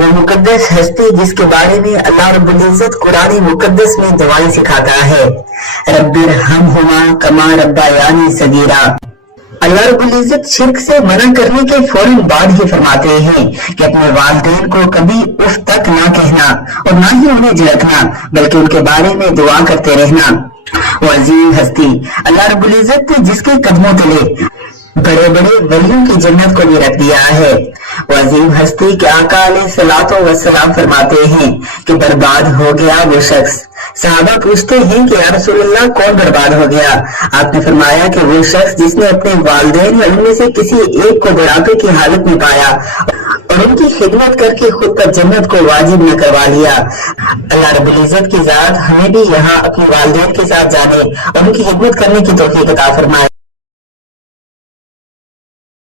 وہ مقدس ہستی جس کے بارے میں اللہ رب العزت قرآن مقدس میں دعائیں سکھاتا ہے، رب ارحمہما کما ربیانی صغیرا۔ اللہ رب العزت شرک سے منع کرنے کے فوراً بعد ہی فرماتے ہیں کہ اپنے والدین کو کبھی اف تک نہ کہنا اور نہ ہی انہیں جھڑکنا، بلکہ ان کے بارے میں دعا کرتے رہنا۔ وہ عظیم ہستی اللہ رب العزت نے جس کے قدموں تلے بڑے بڑے ولیوں کی جنت کو بھی رکھ دیا ہے، وہ عظیم ہستی کے آقا علیہ الصلوۃ والسلام فرماتے ہیں کہ برباد ہو گیا وہ شخص۔ صحابہ پوچھتے ہیں کہ یا رسول اللہ کون برباد ہو گیا؟ آپ نے فرمایا کہ وہ شخص جس نے اپنے والدین یا ان میں سے کسی ایک کو بڑھاپے کی حالت میں پایا اور ان کی خدمت کر کے خود پر جنت کو واجب نہ کروا لیا۔ اللہ رب العزت کی ذات ہمیں بھی یہاں اپنے والدین کے ساتھ جانے اور ان کی خدمت کرنے کی توفیق عطا فرمائے۔